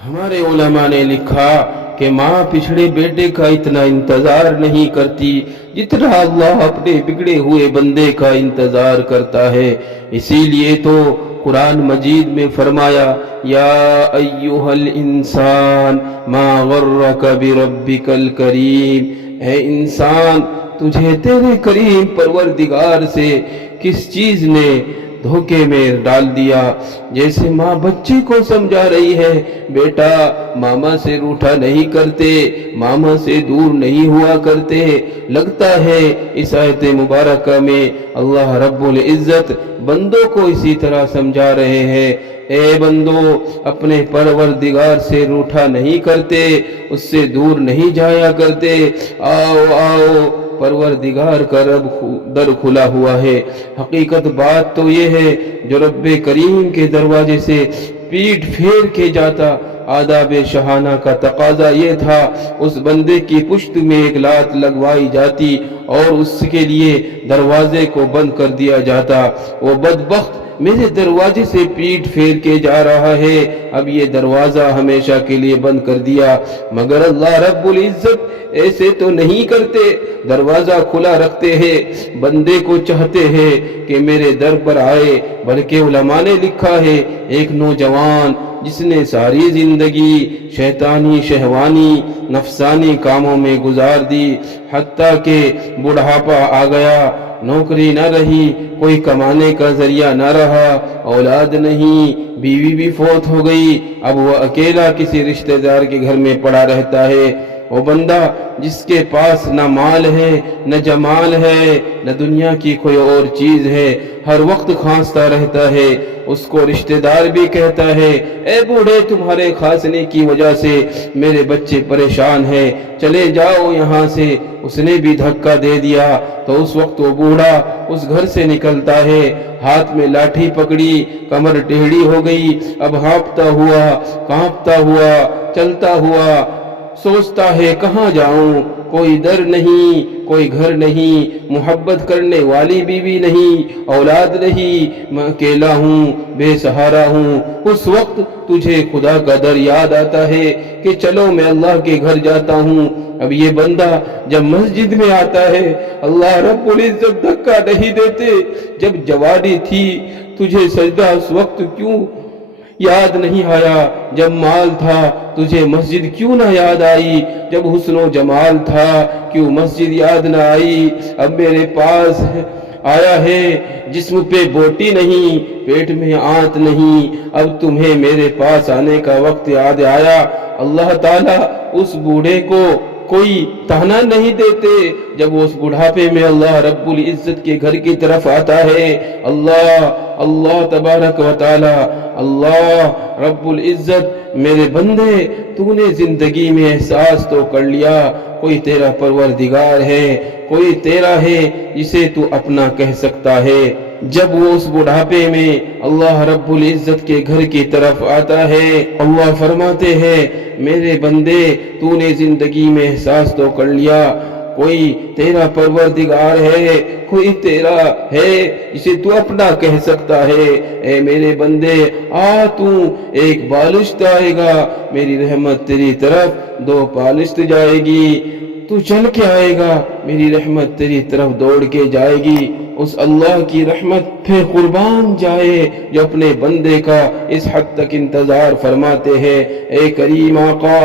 ہمارے علماء نے لکھا کہ ماں پچھڑے بیٹے کا اتنا انتظار نہیں کرتی جتنا اللہ اپنے بگڑے ہوئے بندے کا انتظار کرتا ہے۔ اسی لیے تو قرآن مجید میں فرمایا یا ایہا الانسان ما غرک بربک الکریم، اے انسان تجھے تیرے کریم پروردگار سے کس چیز نے دھوکے میں ڈال دیا۔ جیسے ماں بچے کو سمجھا رہی ہے بیٹا ماما سے روٹھا نہیں کرتے، ماما سے دور نہیں ہوا کرتے۔ لگتا ہے اس آیت مبارکہ میں اللہ رب العزت بندوں کو اسی طرح سمجھا رہے ہیں، اے بندو اپنے پروردگار سے روٹھا نہیں کرتے، اس سے دور نہیں جایا کرتے۔ آؤ آؤ پروردگار کا رب در کھلا ہوا ہے۔ حقیقت بات تو یہ ہے جو رب کریم کے دروازے سے پیٹ پھیر کے جاتا، آداب شہانہ کا تقاضا یہ تھا اس بندے کی پشت میں ایک لات لگوائی جاتی اور اس کے لیے دروازے کو بند کر دیا جاتا۔ وہ بدبخت میرے دروازے سے پیٹ پھیر کے جا رہا ہے، اب یہ دروازہ ہمیشہ کے لیے بند کر دیا۔ مگر اللہ رب العزت ایسے تو نہیں کرتے، دروازہ کھلا رکھتے ہیں، بندے کو چاہتے ہیں کہ میرے در پر آئے۔ بلکہ علماء نے لکھا ہے ایک نوجوان جس نے ساری زندگی شیطانی شہوانی نفسانی کاموں میں گزار دی، حتیٰ کہ بڑھاپا آ گیا، نوکری نہ رہی، کوئی کمانے کا ذریعہ نہ رہا، اولاد نہیں، بیوی بھی فوت ہو گئی، اب وہ اکیلا کسی رشتہ دار کے گھر میں پڑا رہتا ہے۔ وہ بندہ جس کے پاس نہ مال ہے نہ جمال ہے نہ دنیا کی کوئی اور چیز ہے، ہر وقت کھانستا رہتا ہے، اس کو رشتہ دار بھی کہتا ہے اے بوڑھے تمہارے کھانسنے کی وجہ سے میرے بچے پریشان ہیں، چلے جاؤ یہاں سے۔ اس نے بھی دھکا دے دیا تو اس وقت وہ بوڑھا اس گھر سے نکلتا ہے، ہاتھ میں لاٹھی پکڑی، کمر ٹیڑھی ہو گئی، اب ہانپتا ہوا کانپتا ہوا چلتا ہوا سوچتا ہے کہاں جاؤں، کوئی در نہیں، کوئی گھر نہیں، محبت کرنے والی بیوی نہیں، اولاد نہیں، میں اکیلا ہوں، بے سہارا ہوں۔ اس وقت تجھے خدا کا در یاد آتا ہے کہ چلو میں اللہ کے گھر جاتا ہوں۔ اب یہ بندہ جب مسجد میں آتا ہے اللہ رب العزت دھکا نہیں دیتے، جب جوانی تھی تجھے سجدہ اس وقت کیوں یاد نہیں آیا، جب مال تھا تجھے مسجد کیوں نہ یاد آئی، جب حسن و جمال تھا کیوں مسجد یاد نہ آئی۔ اب میرے پاس آیا ہے جسم پہ بوٹی نہیں، پیٹ میں آنت نہیں، اب تمہیں میرے پاس آنے کا وقت یاد آیا۔ اللہ تعالیٰ اس بوڑھے کو کوئی تانا نہیں دیتے جب وہ اس بڑھاپے میں اللہ رب العزت کے گھر کی طرف آتا ہے۔ اللہ تبارک و تعالی، اللہ رب العزت میرے بندے تو نے زندگی میں احساس تو کر لیا کوئی تیرا پروردگار ہے، کوئی تیرا ہے جسے تو اپنا کہہ سکتا ہے۔ جب وہ اس بڑھاپے میں اللہ رب العزت کے گھر کی طرف آتا ہے، اللہ فرماتے ہیں میرے بندے تو نے زندگی میں احساس تو کر لیا کوئی تیرا پروردگار ہے، کوئی تیرا ہے جسے تو اپنا کہہ سکتا ہے۔ اے میرے بندے آ تو ایک بالشت آئے گا، میری رحمت تیری طرف دو بالشت جائے گی، تو چل کے آئے گا میری رحمت تیری طرف دوڑ کے جائے گی۔ اس اللہ کی رحمت پہ قربان جائے جو اپنے بندے کا اس حد تک انتظار فرماتے ہیں۔ اے کریم آقا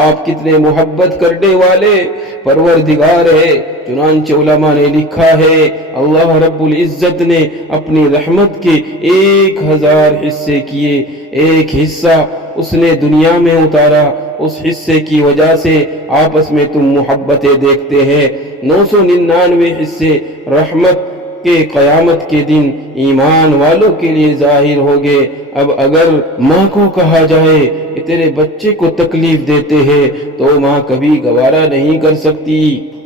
آپ کتنے محبت کرنے والے پروردگار ہے۔ چنانچہ علماء نے لکھا ہے اللہ رب العزت نے اپنی رحمت کے 1000 حصے کیے، ایک حصہ اس نے دنیا میں اتارا، اس حصے کی وجہ سے آپس میں تم محبتیں دیکھتے ہیں۔ 999 حصے رحمت کے قیامت کے دن ایمان والوں کے لیے ظاہر ہوگے۔ اب اگر ماں کو کہا جائے کہ تیرے بچے کو تکلیف دیتے ہیں تو ماں کبھی گوارا نہیں کر سکتی۔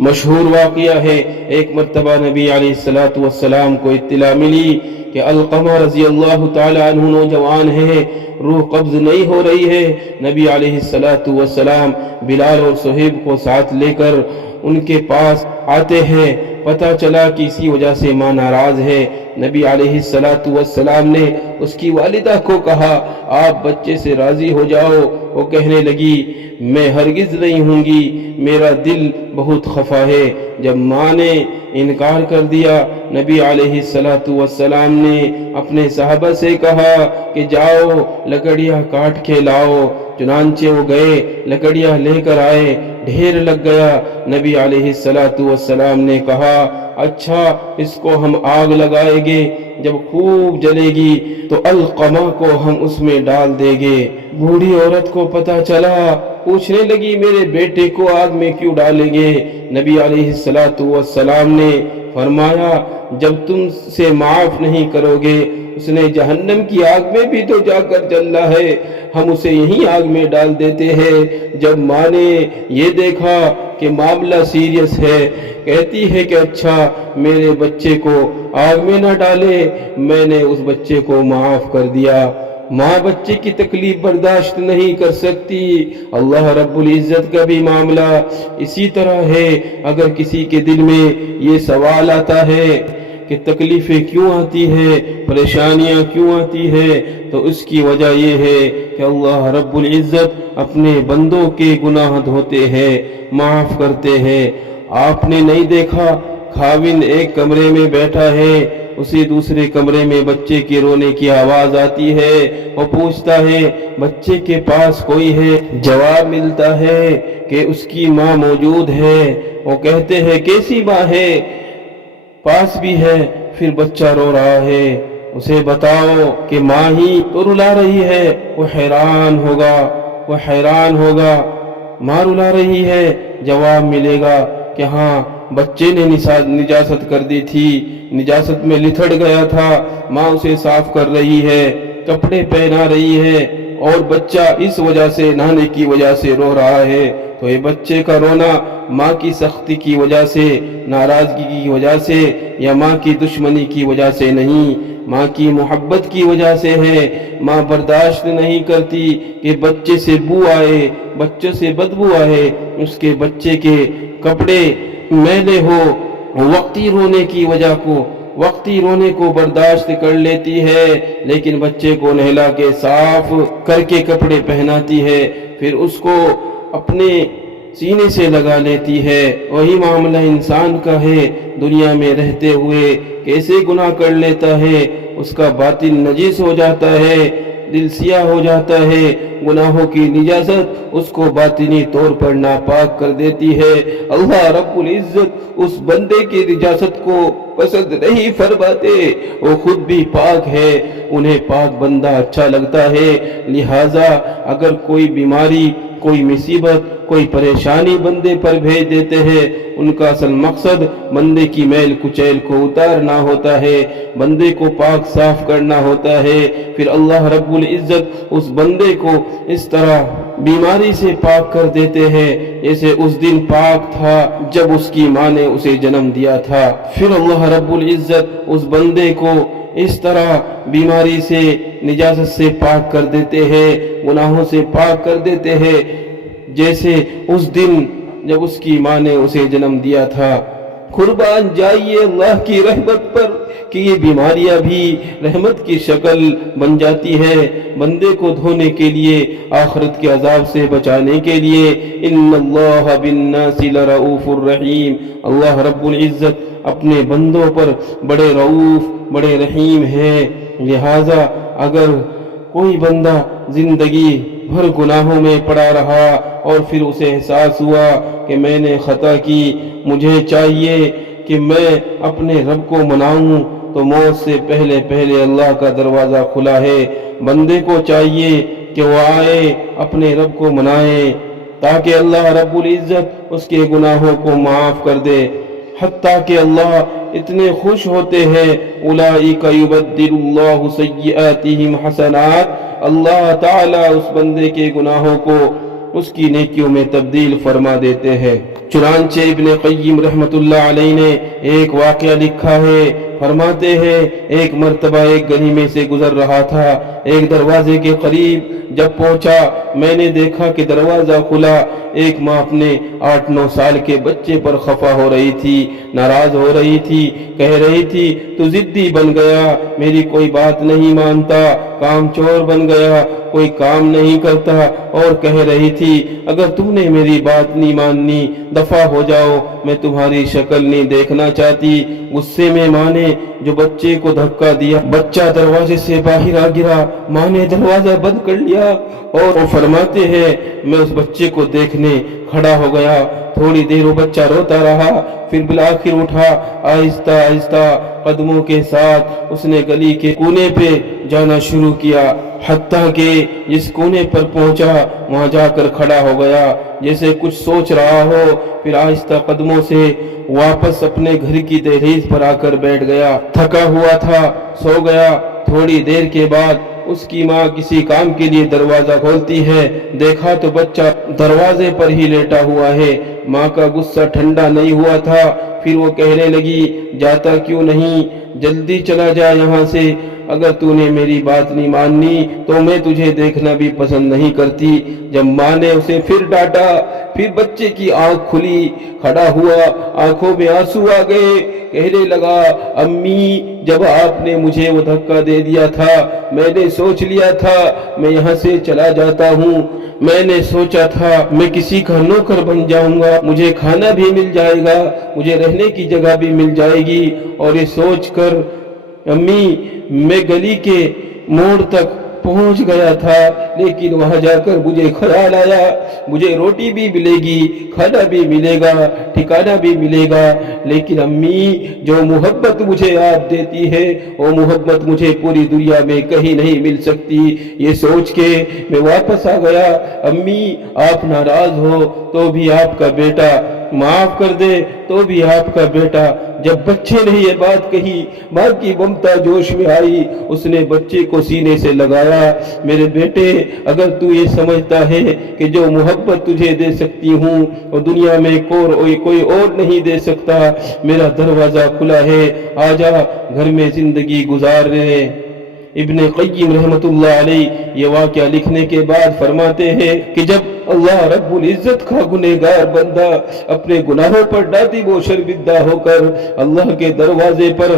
مشہور واقعہ ہے ایک مرتبہ نبی علیہ السلام کو اطلاع ملی کہ علقمہ رضی اللہ تعالی عنہ نوجوان ہے، روح قبض نہیں ہو رہی ہے۔ نبی علیہ السلام بلال اور صہیب کو ساتھ لے کر ان کے پاس آتے ہیں، پتہ چلا کہ اسی وجہ سے ماں ناراض ہے۔ نبی علیہ السلام نے اس کی والدہ کو کہا آپ بچے سے راضی ہو جاؤ۔ وہ کہنے لگی میں ہرگز نہیں ہوں گی، میرا دل بہت خفا ہے۔ جب ماں نے انکار کر دیا، نبی علیہ السلام نے اپنے صحابہ سے کہا کہ جاؤ لکڑیاں کاٹ کے لاؤ۔ چنانچہ وہ گئے، لکڑیاں لے کر آئے، ڈھیر لگ گیا۔ نبی علیہ السلام نے کہا اچھا اس کو ہم آگ لگائیں گے، جب خوب جلے گی تو القمہ کو ہم اس میں ڈال دیں گے۔ بوڑھی عورت کو پتہ چلا، پوچھنے لگی میرے بیٹے کو آگ میں کیوں ڈالیں گے؟ نبی علیہ السلام نے فرمایا جب تم سے معاف نہیں کرو گے، اس نے جہنم کی آگ میں بھی تو جا کر جلنا ہے، ہم اسے یہیں آگ میں ڈال دیتے ہیں۔ جب ماں نے یہ دیکھا کہ معاملہ سیریس ہے، کہتی ہے کہ اچھا میرے بچے کو آگ میں نہ ڈالے، میں نے اس بچے کو معاف کر دیا۔ ماں بچے کی تکلیف برداشت نہیں کر سکتی۔ اللہ رب العزت کا بھی معاملہ اسی طرح ہے۔ اگر کسی کے دل میں یہ سوال آتا ہے کہ تکلیفیں کیوں آتی ہے، پریشانیاں کیوں آتی ہے، تو اس کی وجہ یہ ہے کہ اللہ رب العزت اپنے بندوں کے گناہ دھوتے ہیں، معاف کرتے ہیں۔ آپ نے نہیں دیکھا خاوند ایک کمرے میں بیٹھا ہے، اسی دوسرے کمرے میں بچے کے رونے کی آواز آتی ہے، وہ پوچھتا ہے بچے کے پاس کوئی ہے؟ جواب ملتا ہے کہ اس کی ماں موجود ہے۔ وہ کہتے ہیں کیسی ماں ہے؟ پاس بھی ہے۔ پھر بچہ رو رہا ہے، اسے بتاؤ کہ ماں ہی تو رلا رہی ہے۔ وہ حیران ہوگا ماں رلا رہی ہے۔ جواب ملے گا کہ ہاں بچے نے نجاست کر دی تھی، نجاست میں لتھڑ گیا تھا، ماں اسے صاف کر رہی ہے، کپڑے پہنا رہی ہے، اور بچہ اس وجہ سے نہانے کی وجہ سے رو رہا ہے۔ تو یہ بچے کا رونا ماں کی سختی کی وجہ سے، ناراضگی کی وجہ سے، یا ماں کی دشمنی کی وجہ سے نہیں، ماں کی محبت کی وجہ سے ہے۔ ماں برداشت نہیں کرتی کہ بچے سے بو آئے، بچے سے بدبو آئے، اس کے بچے کے کپڑے میلے ہو، وقتی رونے کو برداشت کر لیتی ہے، لیکن بچے کو نہلا کے صاف کر کے کپڑے پہناتی ہے، پھر اس کو اپنے سینے سے لگا لیتی ہے۔ وہی معاملہ انسان کا ہے، دنیا میں رہتے ہوئے کیسے گناہ کر لیتا ہے، اس کا باطن نجس ہو جاتا ہے، دل سیاہ ہو جاتا ہے، گناہوں کی نجاست اس کو باطنی طور پر ناپاک کر دیتی ہے۔ اللہ رب العزت اس بندے کی نجاست کو پسند نہیں فرماتے، وہ خود بھی پاک ہے، انہیں پاک بندہ اچھا لگتا ہے۔ لہٰذا اگر کوئی بیماری، کوئی مصیبت، کوئی پریشانی بندے پر بھیج دیتے ہیں، ان کا اصل مقصد بندے کی میل کچیل کو اتارنا ہوتا ہے، بندے کو پاک صاف کرنا ہوتا ہے۔ پھر اللہ رب العزت اس بندے کو اس طرح بیماری سے پاک کر دیتے ہیں جیسے اس دن پاک تھا جب اس کی ماں نے اسے جنم دیا تھا۔ پھر اللہ رب العزت اس بندے کو اس طرح بیماری سے، نجاست سے پاک کر دیتے ہیں، گناہوں سے پاک کر دیتے ہیں جیسے اس دن جب اس کی ماں نے اسے جنم دیا تھا۔ قربان جائیے اللہ کی رحمت پر کہ یہ بیماریاں بھی رحمت کی شکل بن جاتی ہے، بندے کو دھونے کے لیے، آخرت کے عذاب سے بچانے کے لیے۔ ان اللہ بالناس لرؤوف الرحیم، اللہ رب العزت اپنے بندوں پر بڑے رؤوف، بڑے رحیم ہے۔ لہٰذا اگر کوئی بندہ زندگی بھر گناہوں میں پڑا رہا اور پھر اسے احساس ہوا کہ میں نے خطا کی، مجھے چاہیے کہ میں اپنے رب کو مناؤں، تو موت سے پہلے اللہ کا دروازہ کھلا ہے۔ بندے کو چاہیے کہ وہ آئے، اپنے رب کو منائے، تاکہ اللہ رب العزت اس کے گناہوں کو معاف کر دے۔ حتیٰ کہ اللہ اتنے خوش ہوتے ہیں، اولئک یبدل اللہ سیئاتہم حسنات، اللہ تعالیٰ اس بندے کے گناہوں کو اس کی نیکیوں میں تبدیل فرما دیتے ہیں۔ چنانچہ ابن قیم رحمت اللہ علیہ نے ایک واقعہ لکھا ہے، فرماتے ہیں ایک مرتبہ ایک گلی میں سے گزر رہا تھا، ایک دروازے کے قریب جب پہنچا میں نے دیکھا کہ دروازہ کھلا، ایک ماں اپنے 8-9 سال کے بچے پر خفا ہو رہی تھی، ناراض ہو رہی تھی، کہہ رہی تھی تو ضدی بن گیا، میری کوئی بات نہیں مانتا، کام چور بن گیا، کوئی کام نہیں کرتا، اور کہہ رہی تھی اگر تم نے میری بات نہیں ماننی دفع ہو جاؤ، میں تمہاری شکل نہیں دیکھنا چاہتی۔ غصے میں ماں نے جو بچے کو دھکا دیا، بچہ دروازے سے باہر آ گرا، ماں نے دروازہ بند کر لیا، اور وہ فرماتے ہیں میں اس بچے کو دیکھنے کھڑا ہو گیا، تھوڑی دیر وہ بچہ روتا رہا، پھر بالآخر اٹھا، آہستہ آہستہ قدموں کے ساتھ اس نے گلی کے کونے پہ جانا شروع کیا، حتیٰ کہ جس کونے پر پہنچا وہاں جا کر کھڑا ہو گیا جیسے کچھ سوچ رہا ہو، پھر آہستہ قدموں سے واپس اپنے گھر کی دہلیز پر آ کر بیٹھ گیا، تھکا ہوا تھا، سو گیا۔ تھوڑی دیر کے بعد اس کی ماں کسی کام کے لیے دروازہ کھولتی ہے، دیکھا تو بچہ دروازے پر ہی لیٹا ہوا ہے، ماں کا غصہ ٹھنڈا نہیں ہوا تھا، پھر وہ کہنے لگی جاتا کیوں نہیں، جلدی چلا جا یہاں سے، اگر تو نے میری بات نہیں ماننی تو میں تجھے دیکھنا بھی پسند نہیں کرتی۔ جب ماں نے اسے پھر ڈانٹا، پھر بچے کی آنکھ کھلی، کھڑا ہوا، آنکھوں میں آنسو آ گئے، کہنے لگا امی جب آپ نے مجھے وہ دھکا دے دیا تھا میں نے سوچ لیا تھا میں یہاں سے چلا جاتا ہوں، میں نے سوچا تھا میں کسی کا نوکر بن جاؤں گا، مجھے کھانا بھی مل جائے گا، مجھے رہنے کی جگہ بھی مل جائے گی، اور یہ سوچ کر امی میں گلی کے موڑ تک پہنچ گیا تھا، لیکن وہاں جا کر مجھے خیال آیا مجھے روٹی بھی ملے گی، کھانا بھی ملے گا، ٹھکانہ بھی ملے گا، لیکن امی جو محبت مجھے آپ دیتی ہے وہ محبت مجھے پوری دنیا میں کہیں نہیں مل سکتی۔ یہ سوچ کے میں واپس آ گیا، امی آپ ناراض ہو تو بھی آپ کا بیٹا، معاف کر دے تو بھی آپ کا بیٹا۔ جب بچے نے یہ بات کہی ماں کی ممتا جوش میں آئی، اس نے بچے کو سینے سے لگایا، میرے بیٹے اگر تو یہ سمجھتا ہے کہ جو محبت تجھے دے سکتی ہوں اور دنیا میں کوئی اور نہیں دے سکتا، میرا دروازہ کھلا ہے، آجا گھر میں زندگی گزار رہے۔ ابن قیم رحمت اللہ علیہ یہ واقعہ لکھنے کے بعد فرماتے ہیں کہ جب اللہ رب العزت کا گنہگار بندہ اپنے گناہوں پر ڈاٹی و شرمندہ ہو کر اللہ کے دروازے پر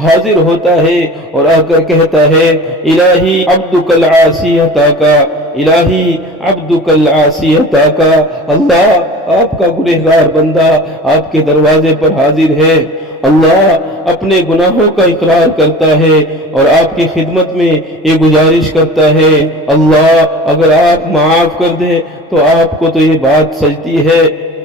حاضر ہوتا ہے اور آ کر کہتا ہے الہی عبدک العاصی عطاکا، الہی عبدک العاصی عطاکا، اللہ آپ کا گنہگار بندہ آپ کے دروازے پر حاضر ہے، اللہ اپنے گناہوں کا اقرار کرتا ہے اور آپ کی خدمت میں یہ گزارش کرتا ہے اللہ اگر آپ معاف کر دیں تو آپ کو تو یہ بات سجتی ہے،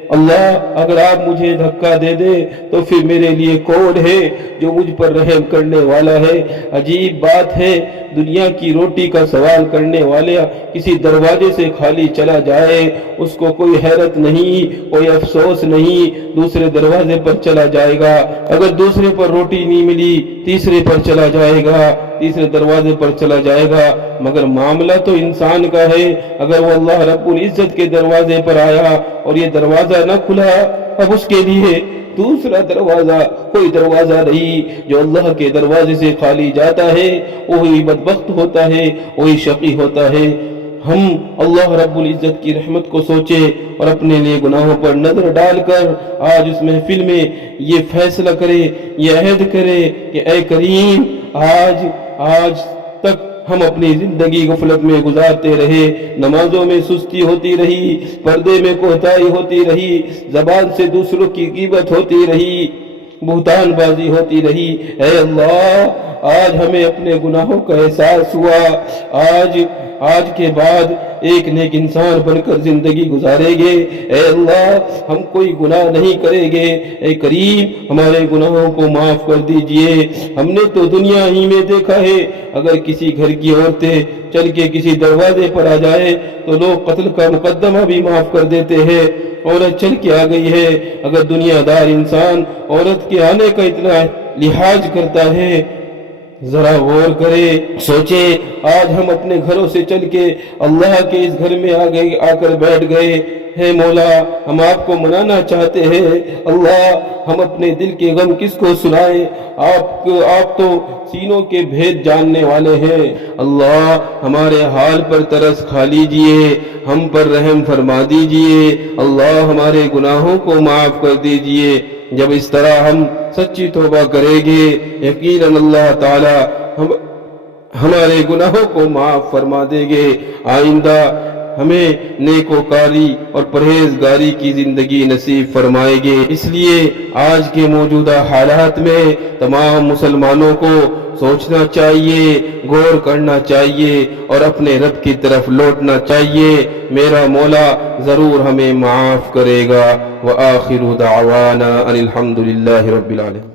اللہ اگر آپ مجھے دھکا دے دے تو پھر میرے لیے کون ہے جو مجھ پر رحم کرنے والا ہے۔ عجیب بات ہے، دنیا کی روٹی کا سوال کرنے والے کسی دروازے سے خالی چلا جائے اس کو کوئی حیرت نہیں، کوئی افسوس نہیں، دوسرے دروازے پر چلا جائے گا، اگر دوسرے پر روٹی نہیں ملی تیسرے پر چلا جائے گا، تیسرے دروازے پر چلا جائے گا، مگر معاملہ تو انسان کا ہے، اگر وہ اللہ رب العزت کے دروازے پر آیا اور یہ دروازہ نہ کھلا اب اس کے لیے دوسرا دروازہ کوئی دروازہ نہیں، جو اللہ کے دروازے سے خالی جاتا ہے وہی بدبخت ہوتا ہے، وہی شقی ہوتا ہے۔ ہم اللہ رب العزت کی رحمت کو سوچے اور اپنے لیے گناہوں پر نظر ڈال کر آج اس محفل میں یہ فیصلہ کرے، یہ عہد کرے کہ اے کریم آج تک ہم اپنی زندگی غفلت میں گزارتے رہے، نمازوں میں سستی ہوتی رہی، پردے میں کوتاہی ہوتی رہی، زبان سے دوسروں کی غیبت ہوتی رہی، بہتان بازی ہوتی رہی، اے اللہ آج ہمیں اپنے گناہوں کا احساس ہوا، آج کے بعد ایک نیک انسان بن کر زندگی گزارے گے، اے اللہ ہم کوئی گناہ نہیں کریں گے، اے کریم ہمارے گناہوں کو معاف کر دیجئے۔ ہم نے تو دنیا ہی میں دیکھا ہے اگر کسی گھر کی عورتیں چل کے کسی دروازے پر آ جائے تو لوگ قتل کا مقدمہ بھی معاف کر دیتے ہیں، عورت چل کے آ گئی ہے، اگر دنیا دار انسان عورت کے آنے کا اتنا لحاظ کرتا ہے ذرا غور کرے، سوچے آج ہم اپنے گھروں سے چل کے اللہ کے اس گھر میں آ کر بیٹھ گئے، ہے مولا ہم آپ کو منانا چاہتے ہیں، اللہ ہم اپنے دل کے غم کس کو سنائیں، آپ تو سینوں کے بھید جاننے والے ہیں، اللہ ہمارے حال پر ترس کھا لیجئے، ہم پر رحم فرما دیجئے، اللہ ہمارے گناہوں کو معاف کر دیجئے۔ جب اس طرح ہم سچی توبہ کریں گے یقیناً اللہ تعالی ہمارے گناہوں کو معاف فرما دیں گے، آئندہ ہمیں نیکوکاری اور پرہیزگاری کی زندگی نصیب فرمائے گے۔ اس لیے آج کے موجودہ حالات میں تمام مسلمانوں کو سوچنا چاہیے، غور کرنا چاہیے اور اپنے رب کی طرف لوٹنا چاہیے، میرا مولا ضرور ہمیں معاف کرے گا۔ وآخر دعوانا ان الحمد للہ رب العالمین۔